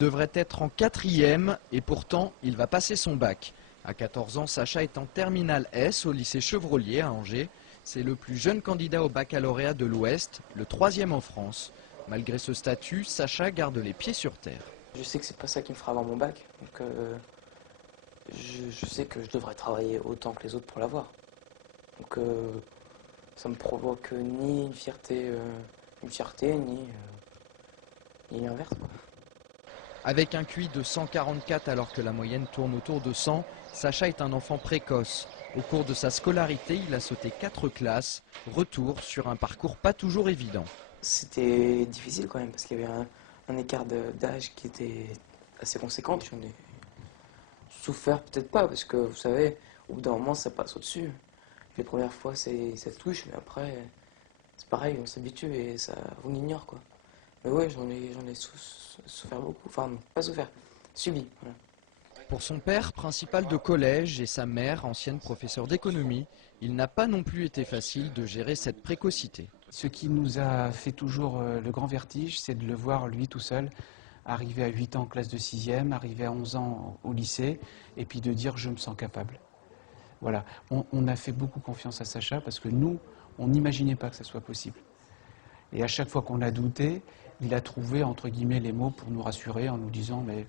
Il devrait être en 4e et pourtant il va passer son bac. À 14 ans, Sacha est en terminale S au lycée Chevrollier à Angers. C'est le plus jeune candidat au baccalauréat de l'Ouest, le 3e en France. Malgré ce statut, Sacha garde les pieds sur terre. Je sais que c'est pas ça qui me fera avoir mon bac, donc je sais que je devrais travailler autant que les autres pour l'avoir. Donc ça me provoque ni une fierté ni l'inverse, quoi. Avec un QI de 144 alors que la moyenne tourne autour de 100, Sacha est un enfant précoce. Au cours de sa scolarité, il a sauté 4 classes. Retour sur un parcours pas toujours évident. C'était difficile quand même parce qu'il y avait un écart d'âge qui était assez conséquent. J'en ai souffert peut-être pas parce que vous savez, au bout d'un moment ça passe au-dessus. Les premières fois ça touche, mais après c'est pareil, on s'habitue et ça on ignore quoi. Mais ouais, j'en ai souffert beaucoup, enfin non, pas souffert, subi. Voilà. Pour son père, principal de collège, et sa mère, ancienne professeure d'économie, il n'a pas non plus été facile de gérer cette précocité. Ce qui nous a fait toujours le grand vertige, c'est de le voir lui tout seul, arriver à 8 ans en classe de 6e, arriver à 11 ans au lycée, et puis de dire je me sens capable. Voilà, on a fait beaucoup confiance à Sacha parce que nous, on n'imaginait pas que ça soit possible. Et à chaque fois qu'on a douté, il a trouvé entre guillemets les mots pour nous rassurer en nous disant mais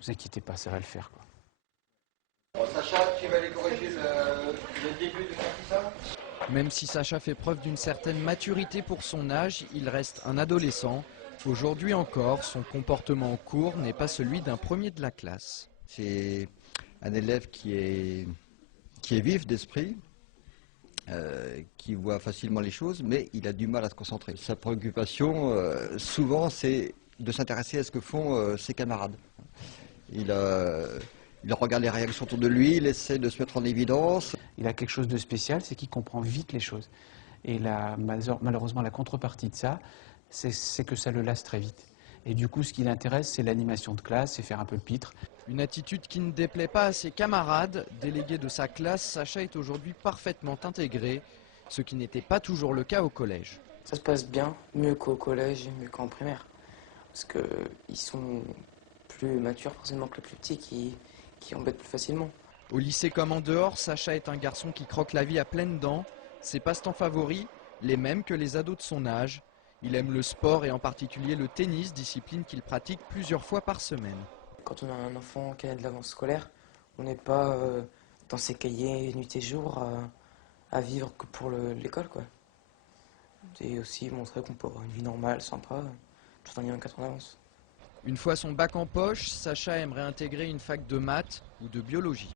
vous inquiétez pas, ça va le faire, quoi. Bon, Sacha, tu vas aller corriger le début de l'apprentissage. Même si Sacha fait preuve d'une certaine maturité pour son âge, il reste un adolescent. Aujourd'hui encore, son comportement en cours n'est pas celui d'un premier de la classe. C'est un élève qui est vif d'esprit, qui voit facilement les choses, mais il a du mal à se concentrer. Sa préoccupation, souvent, c'est de s'intéresser à ce que font ses camarades. Il regarde les réactions autour de lui, il essaie de se mettre en évidence. Il a quelque chose de spécial, c'est qu'il comprend vite les choses. Et malheureusement, la contrepartie de ça, c'est que ça le lasse très vite. Et du coup, ce qui l'intéresse, c'est l'animation de classe, c'est faire un peu le pitre. Une attitude qui ne déplaît pas à ses camarades. Délégué de sa classe, Sacha est aujourd'hui parfaitement intégré, ce qui n'était pas toujours le cas au collège. Ça se passe bien, mieux qu'au collège, mieux qu'en primaire. Parce qu'ils sont plus matures forcément que les plus petits qui embêtent plus facilement. Au lycée comme en dehors, Sacha est un garçon qui croque la vie à pleines dents. Ses passe-temps favoris, les mêmes que les ados de son âge. Il aime le sport et en particulier le tennis, discipline qu'il pratique plusieurs fois par semaine. Quand on a un enfant qui a de l'avance scolaire, on n'est pas dans ses cahiers nuit et jour à vivre que pour l'école, quoi. Et aussi montrer qu'on peut avoir une vie normale, sympa, tout en ayant 4 ans d'avance. Une fois son bac en poche, Sacha aimerait intégrer une fac de maths ou de biologie.